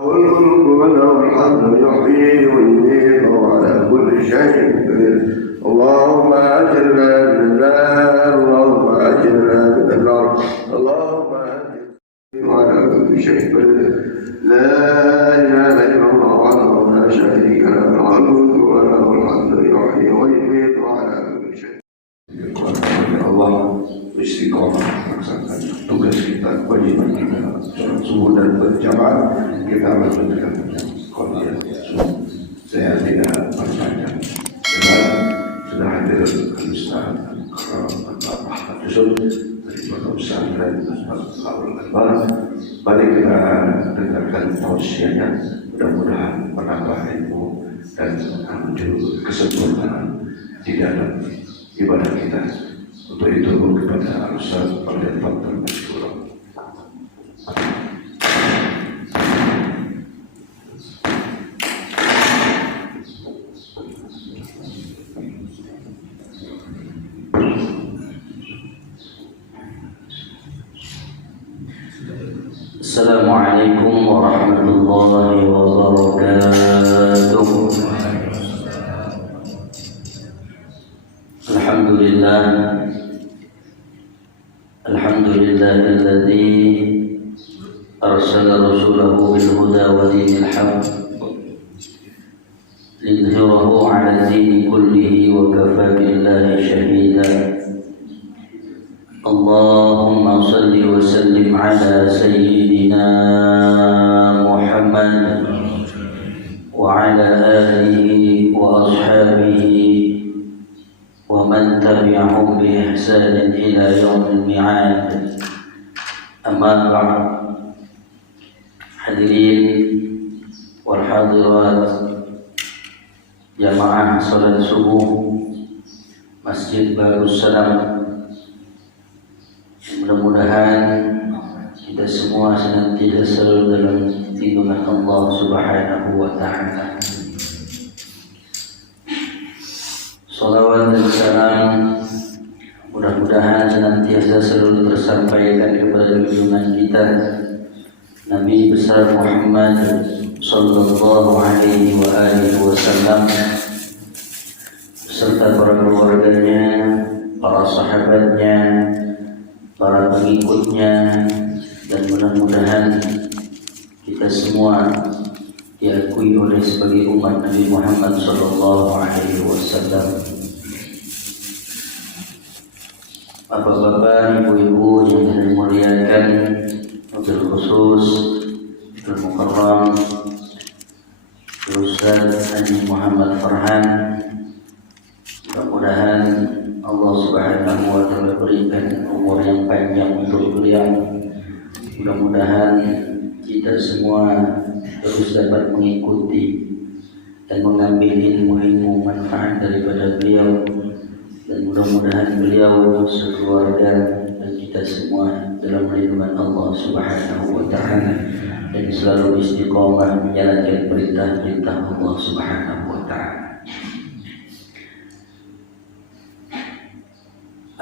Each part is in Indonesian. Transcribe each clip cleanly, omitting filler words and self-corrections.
والملك وله الحمد يحيي ويميت وعلى كل شيء قدير. اللهم أجرنا من النار، اللهم أجرنا من النار، اللهم أجرنا وعلى كل شيء قدير. لا إله إلا الله وحده لا شريك له، الملك وله الحمد يحيي ويميت وعلى كل شيء. Allah istiqomah melaksanakan tugas kita, kewajiban kita, sholat subuh dan berjamaah kita lanjutkan kondisi subuh. Saya tidak berpanjang dan sudah hadir Ustaz Muhammad Yusuf dari Pondok Pesantren Al Akbar. Mari kita dengarkan tausiahnya, mudah-mudahan menambah ilmu dan menuju kesempurnaan di dalam ibadah kita. Untuk itu kepada Ustaz Fadil Masyhur. Assalamualaikum warahmatullahi wabarakatuh. Alhamdulillahilladzi arsala rasulahu bil huda wa dinil haqq liyudhhirahu 'ala ad-dini kullihi wa kafa billahi shahida. Allahumma salli wa sallim ala sayyidina Muhammad wa ala alihi wa ashabihi wa man tabi'ahum bi ihsanin ila yaumil mi'ad. Amma ba'd. Hadirin wal hadirat jamaah salat subuh Masjid Darussalam, mudah-mudahan kita semua senantiasa selalu dalam lindungan Allah Subhanahu wa ta'ala. Salawat dan salam mudah-mudahan senantiasa selalu tersampaikan kepada junjungan kita Nabi besar Muhammad sallallahu alaihi wa alihi wasallam beserta para keluarganya, para sahabatnya, para pengikutnya, dan mudah-mudahan kita semua diakui oleh sebagai umat Nabi Muhammad sallallahu alaihi wasallam. Bapak-bapak, ibu-ibu yang saya muliakan, wabil khusus Al-Mukarram Ustaz Haji Muhammad Farhan, mudah-mudahan Allah Subhanahu wa ta'ala berikan umur yang panjang untuk beliau. Mudah-mudahan kita semua terus dapat mengikuti dan mengambil ilmu-ilmu manfaat daripada beliau, dan mudah-mudahan beliau sekeluarga dan kita semua dalam lindungan Allah Subhanahu wa ta'ala dan selalu istiqomah menjalankan perintah-perintah Allah Subhanahu wa ta'ala.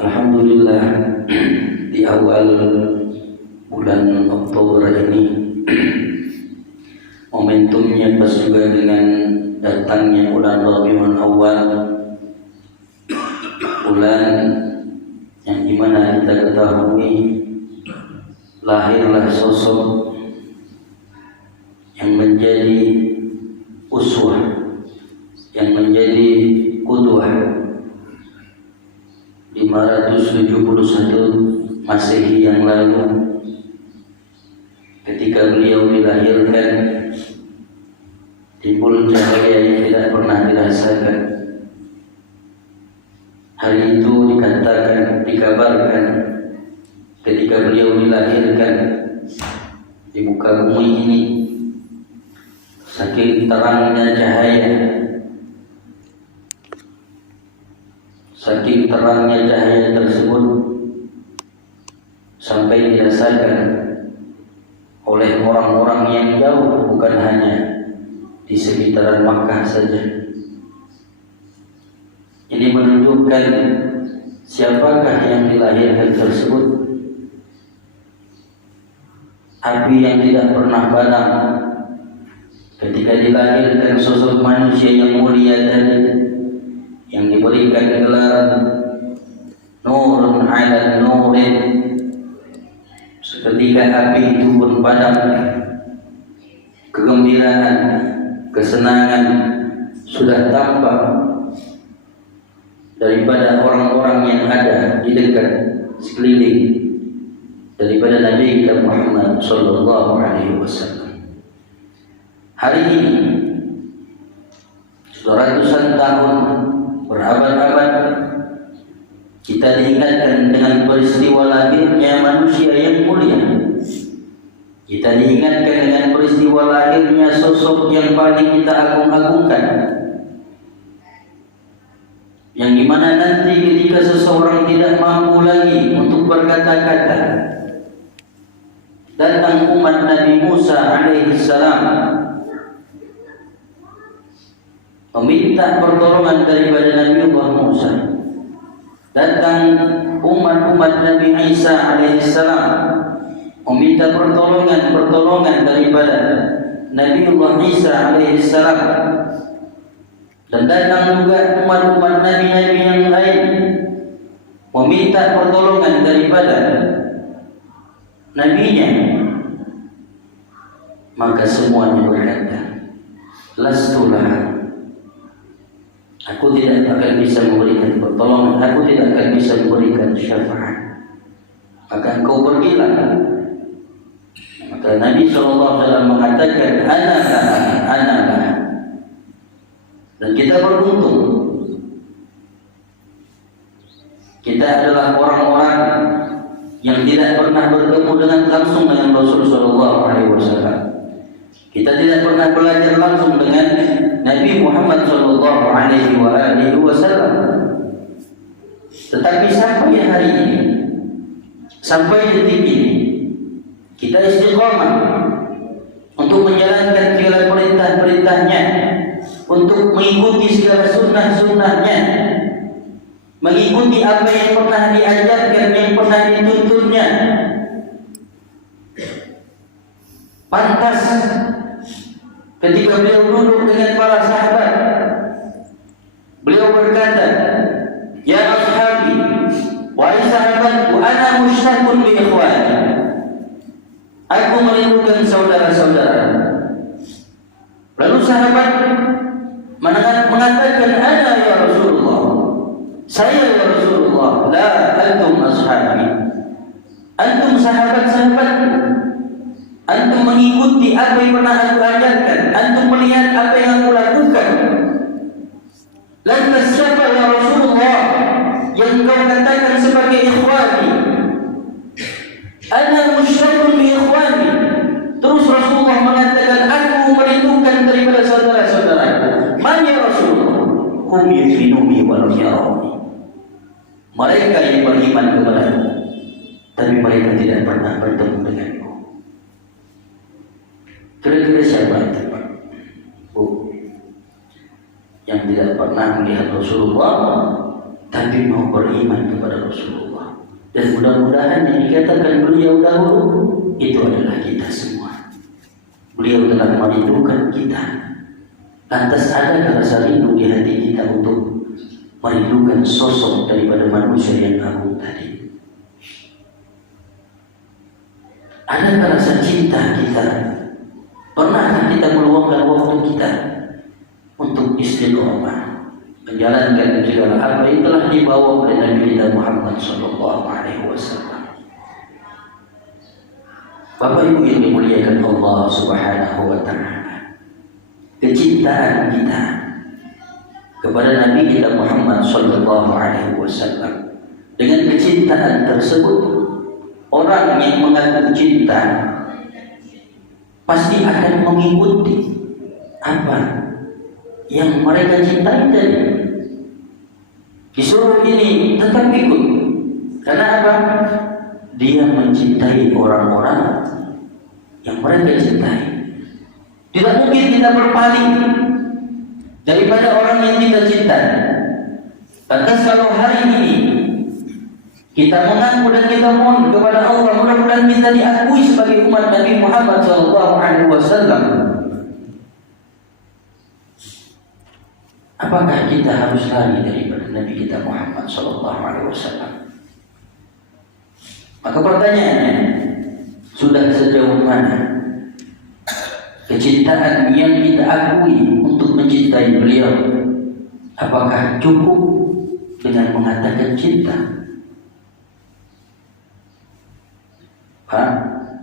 Alhamdulillah, di awal bulan Oktober ini momentumnya pas juga dengan datangnya bulan Rabiul Awal, bulan yang dimana kita ketahui lahirlah sosok yang menjadi uswah, yang menjadi qudwah 571 Masehi yang lalu, ketika beliau dilahirkan, timbul cahaya yang tidak pernah dirasakan. Hari itu dikabarkan ketika beliau dilahirkan di muka bumi ini, saking terangnya cahaya, saking terangnya cahaya tersebut sampai dirasakan oleh orang-orang yang jauh, bukan hanya di sekitaran Makkah saja. Ini menunjukkan siapakah yang dilahirkan tersebut. Api yang tidak pernah padam ketika dilahirkan sosok manusia yang mulia tadi, yang diberikan gelar Nurun ala Nurin, seketika api itu pun padam. Kegembiraan, kesenangan sudah tampak daripada orang-orang yang ada di dekat sekeliling daripada Nabi kita Muhammad sallallahu alaihi wasallam. Hari ini sudah ratusan tahun, berabad-abad, kita diingatkan dengan peristiwa lahirnya manusia yang mulia. Kita diingatkan dengan peristiwa lahirnya sosok yang paling kita agung-agungkan, yang dimana nanti ketika seseorang tidak mampu lagi untuk berkata-kata, datang umat Nabi Musa alaihissalam meminta pertolongan daripada Nabi Musa. Datang umat-umat Nabi Isa alaihissalam meminta pertolongan daripada Nabi Isa alaihissalam. Dan datang juga umat-umat Nabi-Nabi yang lain meminta pertolongan daripada Nabinya. Maka semuanya berkata, lastulah, aku tidak akan bisa memberikan pertolongan, aku tidak akan bisa memberikan syafaat. Maka engkau pergilah. Maka Nabi SAW mengatakan, ana lah. Dan kita beruntung, kita adalah orang-orang yang tidak pernah bertemu langsung dengan Rasul sallallahu alaihi wasallam. Kita tidak pernah belajar langsung dengan Nabi Muhammad sallallahu alaihi wasallam. Tetapi sampai hari ini, sampai detik ini, kita istiqamah untuk menjalankan segala perintah-perintahnya, untuk mengikuti segala sunnah-sunnahnya, mengikuti apa yang pernah diajarkan, yang pernah dituntunnya. Pantas ketika beliau duduk dengan para sahabat, beliau berkata, ya ashabi, wahai sahabatku, ana mushtaqun bi ikhwani, aku merindukan saudara-saudara. Lalu sahabat mengatakan, ana ya Rasulullah, saya ya Rasulullah. La antum ashabi, antum sahabat-sahabat, antum mengikuti apa yang pernah aku ajarkan, antum melihat apa yang aku lakukan. Lantas siapa ya Rasulullah yang kau katakan sebagai ikhwani? Ana musyrikun bi ikhwani. Terus Rasulullah mengatakan, aku merindukan daripada saudara-saudaraku. Man ya Rasulullah? Hum yu'minuni wa lam yarawni. Mereka yang beriman kepadaku, tapi mereka tidak pernah bertemu denganku. Kira-kira siapa itu, Pak? Bu, yang tidak pernah melihat Rasulullah, tapi mau beriman kepada Rasulullah. Dan mudah-mudahan yang dikatakan beliau dahulu, itu adalah kita semua. Beliau telah merindukan kita. Lantas ada rasa rindu di hati kita untuk merindukan sosok daripada manusia yang agung tadi? Adakah rasa cinta kita? Pernahkah kita meluangkan waktu kita untuk istiqomah menjalankan segala apa yang telah dibawa oleh Nabi kita Muhammad sallallahu alaihi wasallam? Bapak Ibu yang dimuliakan Allah Subhanahu wa taala, kecintaan kita kepada Nabi kita Muhammad sallallahu alaihi wasallam, dengan kecintaan tersebut, orang yang mengaku cinta pasti akan mengikuti apa yang mereka cintai tadi. Disuruh ini tetap ikut. Karena apa? Dia mencintai orang-orang yang mereka cintai. Tidak mungkin kita berpaling daripada orang yang kita cintai. Lantas kalau hari ini kita mengaku dan kita mohon kepada Allah, mudah-mudahan kita diakui sebagai umat Nabi Muhammad SAW, Apakah kita harus lari daripada Nabi kita Muhammad Sallallahu Alaihi Wasallam? Maka pertanyaannya, sudah sejauh mana kecintaan yang kita akui untuk mencintai beliau? Apakah cukup dengan mengatakan cinta?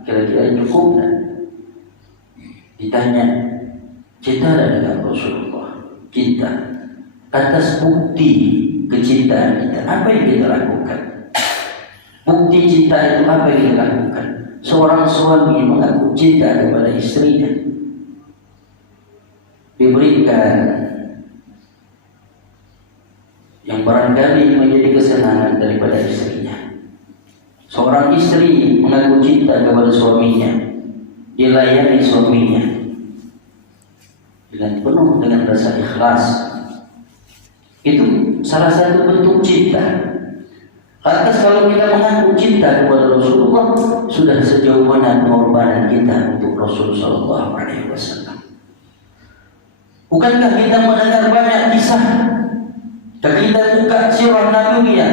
Kira-kira cukup tak? Ditanya, cinta dengan Rasulullah, cinta atas bukti kecintaan kita, apa yang kita lakukan? Bukti cinta itu apa yang kita lakukan? Seorang suami mengaku cinta kepada istrinya, diberikan yang barangkali menjadi kesenangan daripada istrinya. Seorang istri mengaku cinta kepada suaminya, dilayani suaminya dengan penuh dengan rasa ikhlas. Itu salah satu bentuk cinta. Lantas kalau kita mengaku cinta kepada Rasulullah, sudah sejauh mana pengorbanan kita untuk Rasul Sallallahu Alaihi Wasallam? Bukankah kita mendengar banyak kisah? Kita buka sirah Nabawiyah,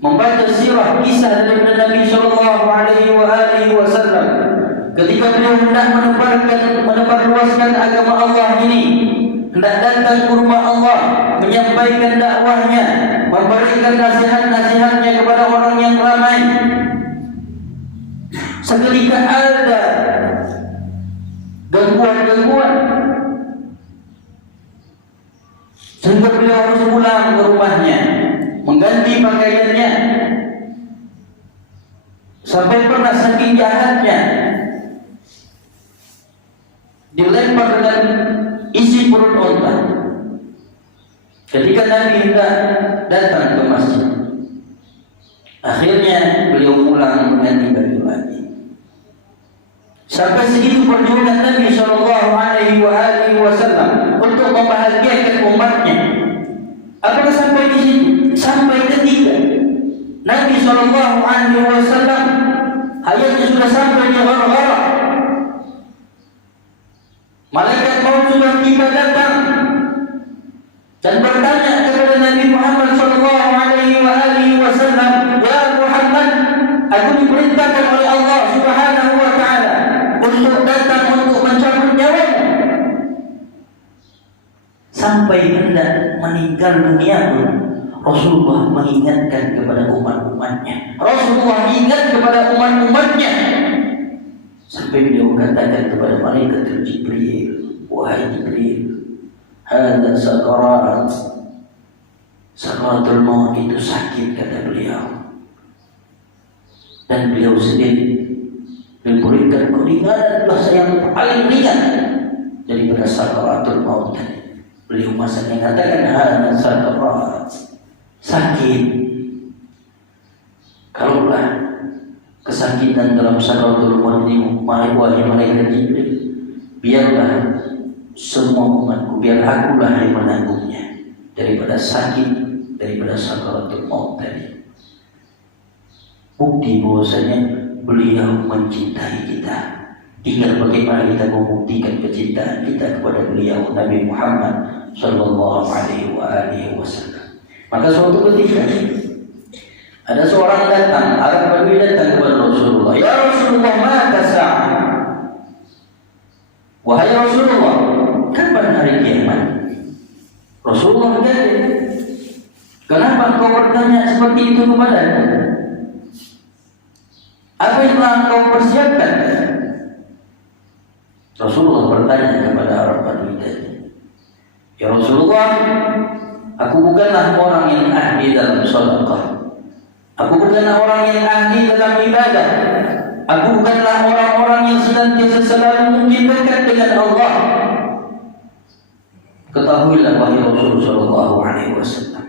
membaca sirah kisah daripada Nabi Sallallahu Alaihi Wasallam ketika beliau hendak menebarluaskan agama Allah ini, hendak datang ke rumah Allah, menyampaikan dakwahnya, memberikan nasihat-nasihatnya kepada orang yang ramai. Seketika ada gangguan-gangguan sehingga beliau harus pulang ke rumahnya, mengganti pakaiannya. Sampai pernah saking jahatnya dilempar dengan isi perut onta ketika Nabi hendak datang ke masjid. Akhirnya beliau pulang mengganti baju lagi. Sampai segitu perjuangan Nabi Sallallahu Alaihi Wasallam untuk membahagiakan umatnya. Apakah sampai di situ? Sampai ketika Nabi Sallallahu Alaihi Wasallam hayatnya sudah sampai di Gharghara, malaikat maut sudah tiba datang dan bertanya kepada Nabi Muhammad Sallallahu Alaihi Wasallam, ya Muhammad, aku diperintahkan oleh Allah Subhanahu Wa Taala untuk datang untuk mencabut nyawamu. Sampai hendak meninggal dunia pun Rasulullah mengingatkan kepada umat-umatnya. Rasulullah ingat kepada umat-umatnya. Sampai beliau katakan kepada malaikat Jibril, wahai Jibril, hadza sakarat. Sakaratul maut itu sakit, kata beliau. Dan beliau sendiri memberikan keringanan bahasa yang paling ringan daripada sakaratul maut tadi. Beliau masa mengatakan hadza sakarat, sakit. Kalaulah kesakitan dalam sakaratul maut ini, wahai malaikat Jibril, biarlah semua umatku, biar akulah yang menanggungnya daripada sakit, daripada sakaratul maut tadi. Bukti bahwasanya beliau mencintai kita. Tinggal bagaimana kita membuktikan kecintaan kita kepada beliau Nabi Muhammad Sallallahu Alaihi Wasallam. Maka suatu ketika ada seorang datang, Arab Badui datang kepada Rasulullah. Ya Rasulullah, mata sa'ah. Wahai Rasulullah, kapan hari kiamat? Rasulullah berkata, kenapa kau bertanya seperti itu kepadaku? Apa yang telah kau persiapkan? Rasulullah bertanya kepada Arab Badui tadi, ya Rasulullah, aku bukanlah orang yang ahli dalam sedekah. Aku bukanlah orang yang ahli dalam ibadah. Aku bukanlah orang-orang yang senantiasa selalu mungkin dekat dengan Allah. Ketahuilah wahai Rasulullah Sallallahu Alaihi Wasallam,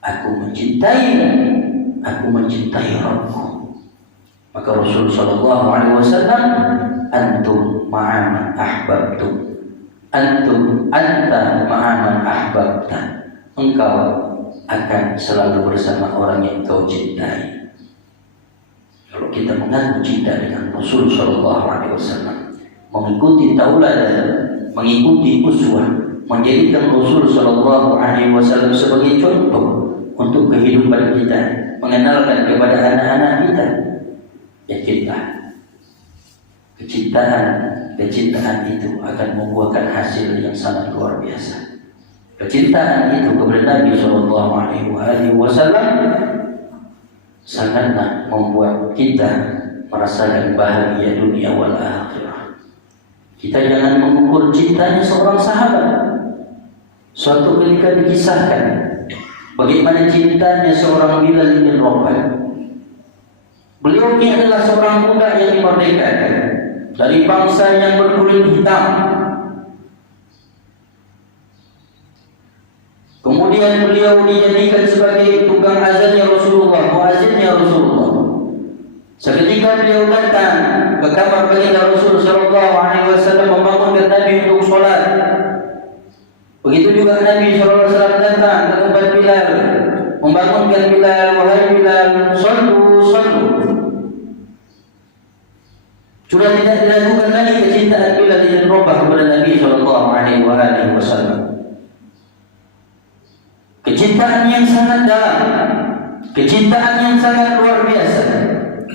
aku mencintaimu, aku mencintai Rabbku. Maka Rasulullah Sallallahu Alaihi Wasallam, antum ma'aman ahbabtum, antum anta ma'aman ahbabta. Engkau akan selalu bersama orang yang kau cintai. Kalau kita mengaku cinta dengan Rasul Sallallahu Alaihi Wasallam, mengikuti tauladan, mengikuti uswah, menjadikan Rasul Shallallahu Alaihi Wasallam sebagai contoh untuk kehidupan kita, mengenalkan kepada anak-anak kita ya cinta. Kecintaan itu akan membuahkan hasil yang sangat luar biasa. Kecintaan itu kepada Nabi Shallallahu Alaihi Wasallam sangatlah membuat kita merasakan bahagia dunia wal akhirah. Kita jangan mengukur cintanya seorang sahabat. Suatu ketika dikisahkan bagaimana cintanya seorang Bilal bin Rabah. Beliau ini adalah seorang muda yang dimerdekakan dari bangsa yang berkulit hitam. Kemudian beliau dijadikan sebagai tukang azannya Rasulullah, muazzinnya Rasulullah. Seketika beliau datang ke kamar baginda Rasul sallallahu alaihi wasallam membangunkan Nabi untuk sholat. Begitu juga Nabi sallallahu alaihi wasallam datang ke tempat Bilal, membangunkan Bilal, wahai Bilal, sallu. Sudah tidak dilakukan lagi kecintaan Bilal bin Rabah kepada Nabi sallallahu alaihi wasallam. Kecintaan yang sangat dalam, kecintaan yang sangat luar biasa.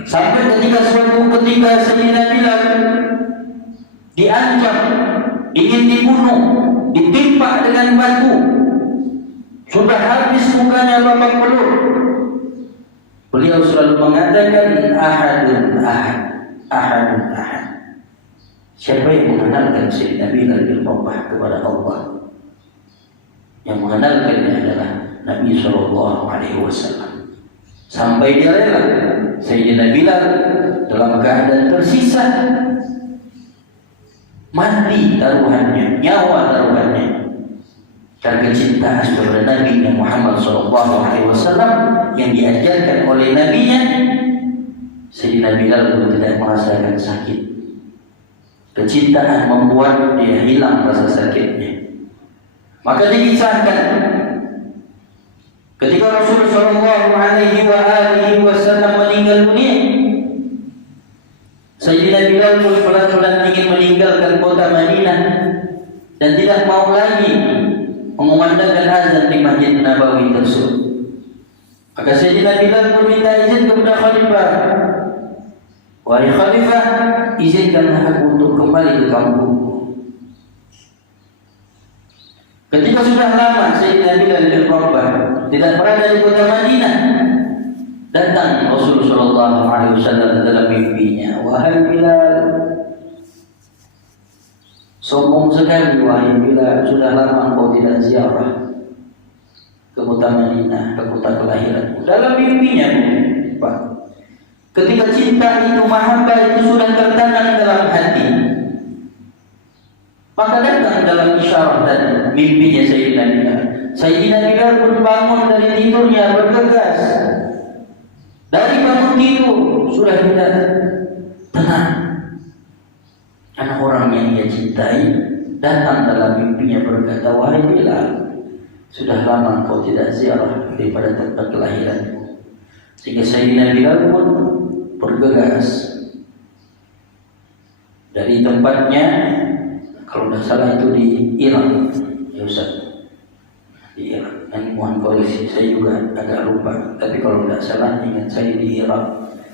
Sampai suatu ketika Sayyidina Bilal diancam, ingin dibunuh, ditimpa dengan batu. Sudah habis mukanya babak belur. Beliau selalu mengatakan ahadun ahad. Siapa yang mengenalkan Sayyidina Bilal bin Rabah kepada Allah? Yang mengenalkannya adalah Nabi Shallallahu Alaihi Wasallam. Sampai dia rela Sayyidina Bilal dalam keadaan tersisa mati taruhannya, nyawa taruhannya, karena kecintaan kepada Nabi Muhammad Shallallahu Alaihi Wasallam yang diajarkan oleh Nabi-Nya. Sayyidina Bilal pun tidak merasakan sakit. Kecintaan membuat dia hilang rasa sakitnya. Maka dikisahkan ketika Rasul Shallallahu Alaihi Wasallam meninggal dunia, Sayyidina Bilal pun pelan-pelan ingin meninggalkan kota Madinah dan tidak mau lagi mengumandangkan azan di Masjid Nabawi tersebut. Maka Sayyidina Bilal pun minta izin kepada Khalifah, wahai Khalifah, izinkanlah aku untuk kembali ke kampungku. Ketika sudah lama Sayyidina Bilal bin Rabah tidak berada di kota Madinah, datang Rasulullah Shallallahu Alaihi Wasallam dalam mimpinya. Wahai Bilal, sombong sekali wahai Bilal, sudah lama engkau tidak ziarah ke kota Madinah, ke kota kelahiranmu. Dalam mimpinya, Pak, ketika cinta itu, mahabbah itu sudah tertanam dalam hati, maka datang dalam isyarat dan mimpinya Sayyidina Bilal. Sayyidina Bilal pun bangun dari tidurnya bergegas. Dari bangun tidur sudah tidak tenang. Karena orang yang dia cintai datang dalam mimpinya berkata, wahai Bilal, sudah lama kau tidak ziarah daripada tempat kelahiranmu. Sehingga Sayyidina Bilal pun bergegas dari tempatnya. Kalau tidak salah itu di Irak, ya Ustaz, di Irak. Dan mohon koreksi, saya juga agak lupa. Tapi kalau tidak salah, ingat saya di Irak,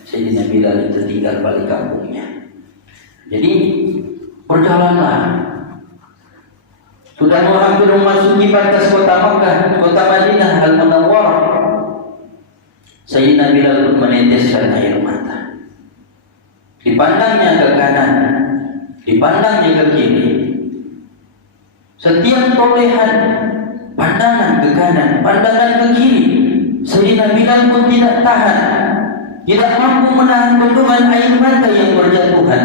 Sayyidina Bilal itu tinggal balik kampungnya. Jadi berjalanlah, sudah hampir memasuki batas kota Makkah, kota Madinah Al-Munawwarah. Sayyidina Bilal pun meneteskan air mata. Dipandangnya ke kanan, dipandangnya ke kiri. Setiap tolehan pandangan ke kanan, pandangan ke kiri, Sayyidina Bilal pun tidak tahan, tidak mampu menahan bendungan air mata yang berjatuhan.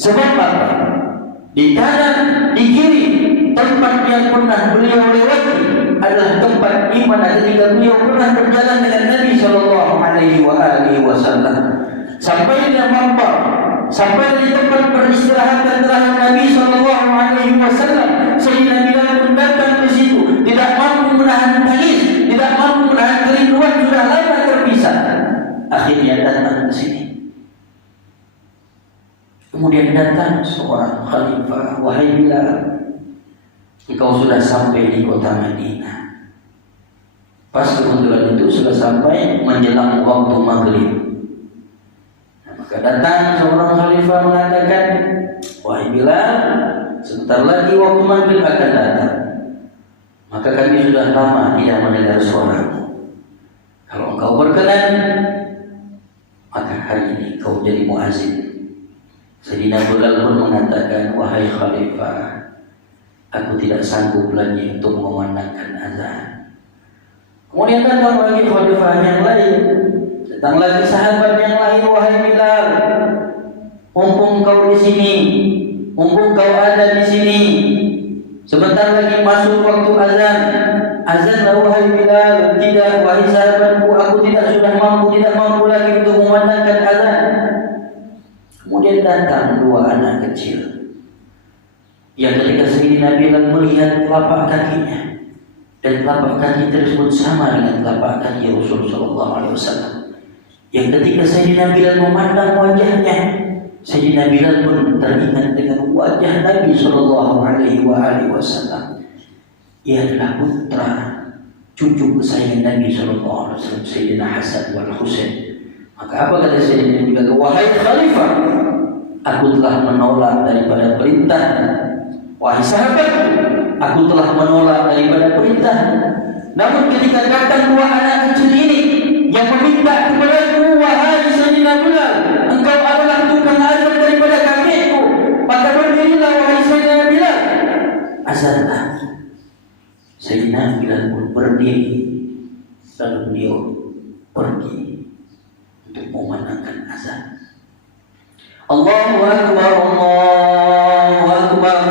Sebab apa? Di kanan, di kiri, tempat yang pernah beliau lewati adalah tempat di mana ketika beliau pernah berjalan dengan Nabi Shallallahu Alaihi Wasallam. Sampai dia mampu, sampai di tempat peristirahatan terakhir Nabi Shallallahu Alaihi Wasallam, Sayyidina Bilal pun datang ke situ, tidak mampu menahan tangis, tidak mampu menahan kerinduan, sudah lama terpisah. Akhirnya datang ke sini. Kemudian datang seorang khalifah, wahai Bilal, engkau sudah sampai di kota Madinah. Pas kebetulan itu sudah sampai menjelang waktu maghrib. Maka datang seorang khalifah mengatakan, wahai Bilal, sebentar lagi waktu maghrib akan datang. Maka kami sudah lama tidak mendengar suaramu. Kalau engkau berkenan, maka hari ini kau jadi muazin. Sayyidina Bilal pun mengatakan, wahai khalifah, aku tidak sanggup lagi untuk mengumandangkan azan. Kemudian datang lagi khalifah yang lain, datang lagi sahabat yang lain, wahai Bilal, mumpung kau di sini, mumpung kau ada di sini, sebentar lagi masuk waktu azan. Azanlah wahai Bilal. Tidak, wahai sahabatku, aku tidak mampu lagi untuk memandangkan azan. Kemudian datang dua anak kecil yang ketika Sayyidina Bilal melihat telapak kakinya, dan telapak kaki tersebut sama dengan telapak kaki Rasulullah SAW, yang ketika Sayyidina Bilal memandang wajahnya, Sayyidina Bilal pun teringat dengan wajah Nabi SAW. Ia adalah putra cucu kesayangan Nabi SAW, Sayyidina Hasan wal Husain. Maka apa kata Sayyidina Bilal? Wahai khalifah, aku telah menolak daripada perintah. Wahai sahabat, aku telah menolak daripada perintah. Namun ketika datang dua anak kecil ini yang meminta kepadaku, wahai Sayyidina Bilal, engkau adalah tukang azan daripada kakekku, maka berdirilah wahai Sayyidina Bilal, azanlah. Sayyidina Bilal pun berdiri, lalu beliau pergi untuk memandangkan azan. Allahu Akbar, Allahu Akbar,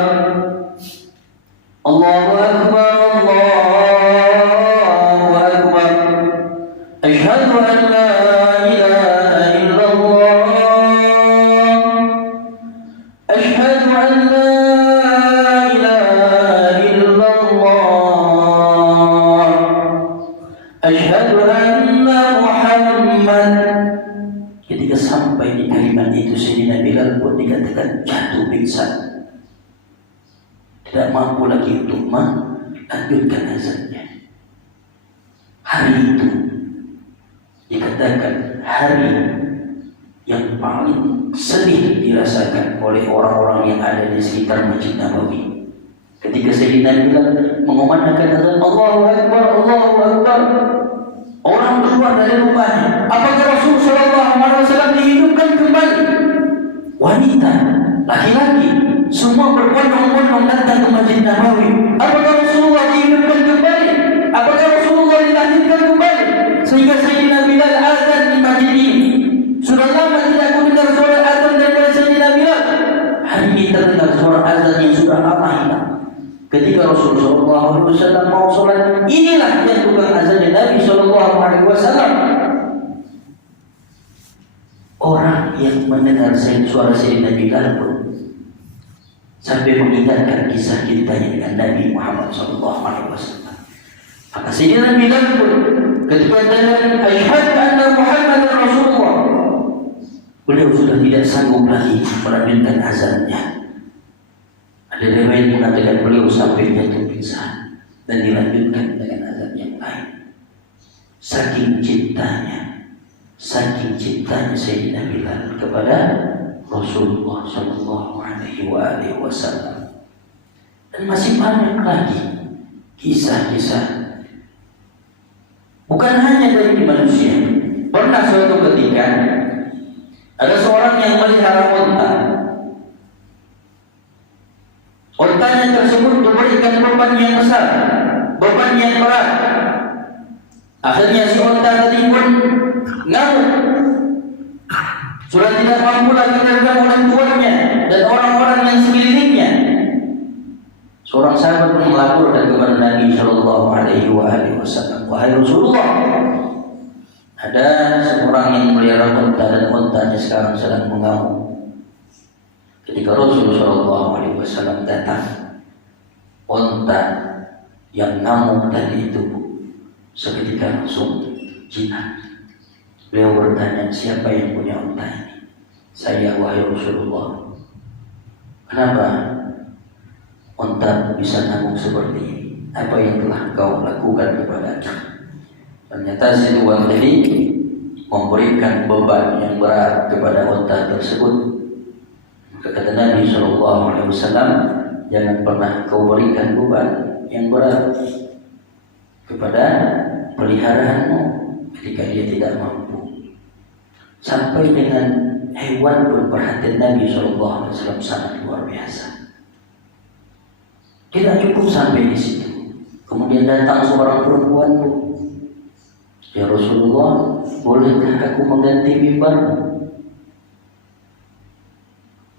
Allahu Akbar, Allahu Akbar. Asyhadu an la ilaha illallah, asyhadu an la ilaha illallah, asyhadu anna Muhammad. Ketika sampai di kalimat itu, Sayyidina Bilal pun dikatakan jatuh pingsan, tidak mampu lagi untuk melanjutkan azannya. Hari itu dikatakan hari yang paling sedih dirasakan oleh orang-orang yang ada di sekitar Masjid Nabawi. Ketika Sayyidina Bilal mengumandangkan azan, Allahu Akbar, Allahu Akbar, orang keluar dari rumahnya. Apakah Rasulullah SAW dihidupkan kembali? Wanita, laki-laki, semua berbondong-bondong datang ke Masjid Nabawi. Apakah Rasulullah dihidupkan kembali? Apakah Rasulullah dilahirkan kembali? Sehingga Sayyidina Bilal azan di masjid ini. Sudah lama tidak aku dengar suara azan daripada Sayyidina Bilal. Hari ini terdengar suara azan yang sudah lama hilang. Ketika Rasulullah SAW mau sholat, inilah yang tukang azan Nabi SAW. Orang yang mendengar suara Sayyidina Bilal pun sampai mengingatkan kisah cintanya dengan Nabi Muhammad SAW. Maka Sayyidina Bilal pun ketika dengan asyhadu anna Muhammadar Rasulullah, beliau sudah tidak sanggup lagi melanjutkan azannya. Ada riwayat mengatakan beliau sampai jatuh pingsan dan dilanjutkan dengan azan yang lain. Saking cintanya Sayyidina Bilal kepada Rasulullah SAW. Dan masih banyak lagi kisah-kisah. Bukan hanya dari manusia. Pernah suatu ketika ada seorang yang melihara unta. Untanya tersebut diberikan beban yang besar, beban yang berat. Akhirnya si unta tadi pun ngamuk, sudah tidak mampu lagi meredam oleh tuannya dan orang-orang yang sekelilingnya. Seorang sahabat pun melaporkan kepada Nabi Shallallahu Alaihi Wasallam, wahai Rasulullah, ada seorang yang melihara unta dan untanya sekarang sedang mengamuk. Ketika Rasulullah Shallallahu Alaihi Wasallam datang, unta yang ngamuk tadi itu seketika langsung jinak. Beliau bertanya, siapa yang punya unta ini? Saya, wahai Rasulullah. Kenapa? unta bisa nanggung seperti ini? Apa yang telah kau lakukan kepadanya? Ternyata si tuan tadi memberikan beban yang berat kepada unta tersebut. Maka kata Nabi SAW, jangan pernah kau berikan beban yang berat kepada peliharaanmu ketika dia tidak mampu. Sampai dengan hewan pun perhatian Nabi SAW sangat luar biasa. Tidak cukup sampai di situ. Kemudian datang seorang perempuan, ya Rasulullah, bolehkah aku mengganti mimbarmu?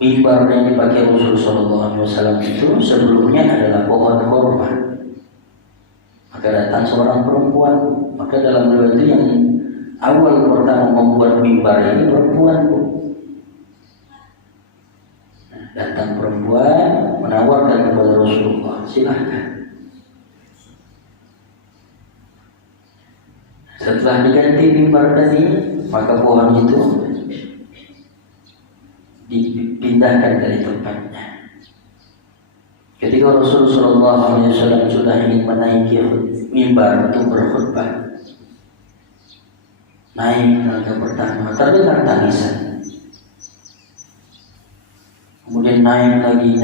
Mimbar yang dipakai Rasulullah SAW itu sebelumnya adalah pohon korma. Maka datang seorang perempuan. Maka dalam riwayat itu yang awal pertama membuat mimbar ini perempuan. Datang perempuan menawarkan kepada Rasulullah, silahkan. Setelah diganti mimbar tadi, maka pohon itu dipindahkan dari tempatnya. Ketika Rasulullah SAW sudah ingin menaiki mimbar untuk berkhutbah, naik langkah pertama, terdengar tangisan. Kemudian naik lagi,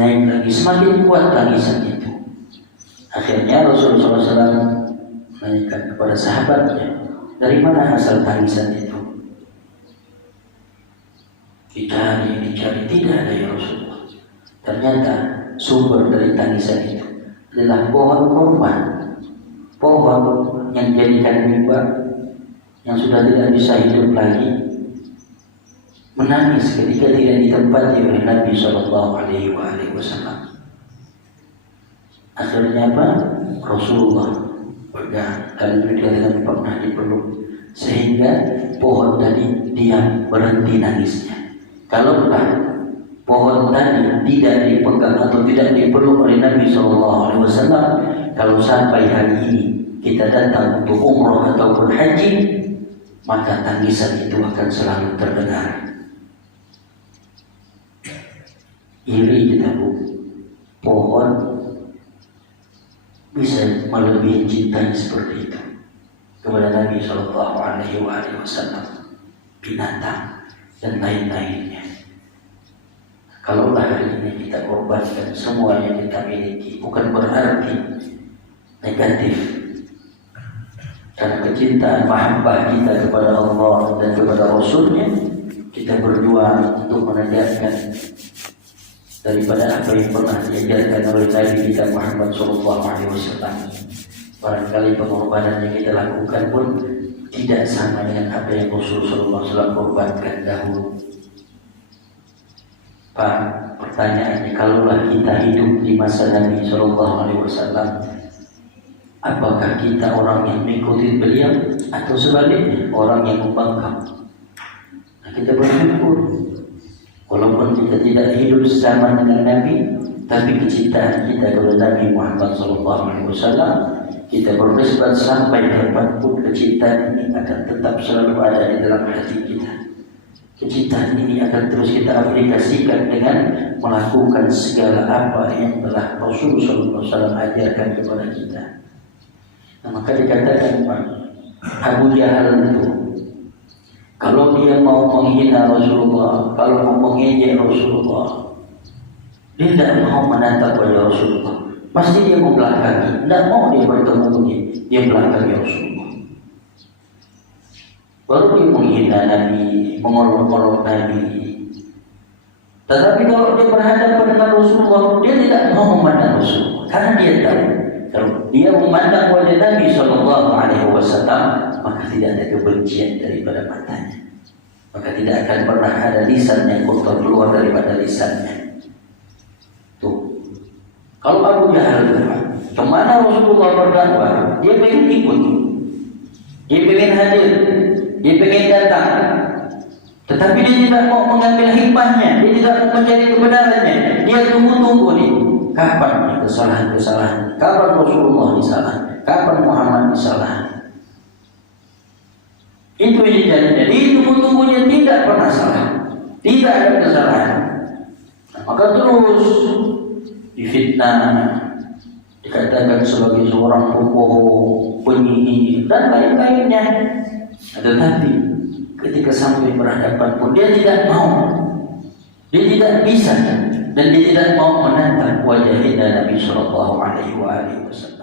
semakin kuat tangisan itu. Akhirnya Rasulullah SAW menanyakan kepada sahabatnya, dari mana asal tangisan itu? Dicari, tidak ada ya Rasulullah. Ternyata sumber dari tangisan itu adalah pohon kurma, pohon yang dijadikan mimbar, yang sudah tidak bisa hidup lagi, menangis ketika tidak ditempati oleh Nabi SAW. Akhirnya apa? Rasulullah pegang, lalu dia tidak pernah dipeluk, sehingga pohon tadi diam, berhenti nangisnya. Kalaulah pohon tadi tidak dipegang atau tidak dipeluk oleh Nabi SAW, kalau sampai hari ini kita datang untuk umroh ataupun haji, maka tangisan itu akan selalu terdengar. Iri kita, Bu, pohon bisa melebihi cintanya seperti itu kepada Nabi SAW, binatang dan lain-lainnya. Kalau hari ini kita korbankan semua yang kita miliki, bukan berarti negatif, karena kecintaan mahabbah kita kepada Allah dan kepada Rasulnya, kita berjuang untuk menegakkan daripada apa yang pernah diajarkan oleh Nabi kita Muhammad SAW. Barangkali pengorbanan yang kita lakukan pun tidak sama dengan apa yang Rasulullah SAW korbankan dahulu. Pak, pertanyaannya, kalaulah kita hidup di masa Nabi SAW, apakah kita orang yang mengikuti beliau atau sebaliknya orang yang membangkang? Nah, kita bersyukur. Walaupun kita tidak hidup sama dengan Nabi, tapi kecintaan kita kepada Nabi Muhammad SAW, kita bernisbat sampai kapanpun kecintaan ini akan tetap selalu ada di dalam hati kita. Kecintaan ini akan terus kita aplikasikan dengan melakukan segala apa yang telah Rasulullah SAW ajarkan kepada kita. Nah, maka dikatakan Pak, Abu Jahal itu, kalau dia mau menghina Rasulullah, kalau mau mengejek Rasulullah, dia tidak mau menatap wajah Rasulullah. Pasti dia membelakangi, tidak mau dia bertemu begini, dia belakangi Rasulullah. Baru dia menghina Nabi, mengolok-olok Nabi. Tetapi kalau dia berhadapan dengan Rasulullah, dia tidak mau memandang Rasulullah, karena dia tahu kalau dia memandang wajah Nabi SAW, maka tidak ada kebencian daripada matanya, maka tidak akan pernah ada lisan yang kotor keluar daripada lisannya. Tuh, kalau Abu Jahal kemana Rasulullah berdakwah, dia pengen ikut, dia pengen hadir, dia pengen datang, tetapi dia tidak mau mengambil hikmahnya, dia tidak mau mencari kebenarannya. Dia tunggu-tunggu nih, kapan kesalahan-kesalahan, kapan Rasulullah disalah, kapan Muhammad disalah. Itu jadinya, itu tunggu-tunggunya tidak pernah salah, tidak ada kesalahan. Maka terus difitnah, dikatakan sebagai seorang pembohong, penyihir dan lain-lainnya. Tetapi ketika sampai berhadapan pun dia tidak mau, dia tidak bisa, dan dia tidak mau menatap wajah Nabi Sallallahu Alaihi Wasallam.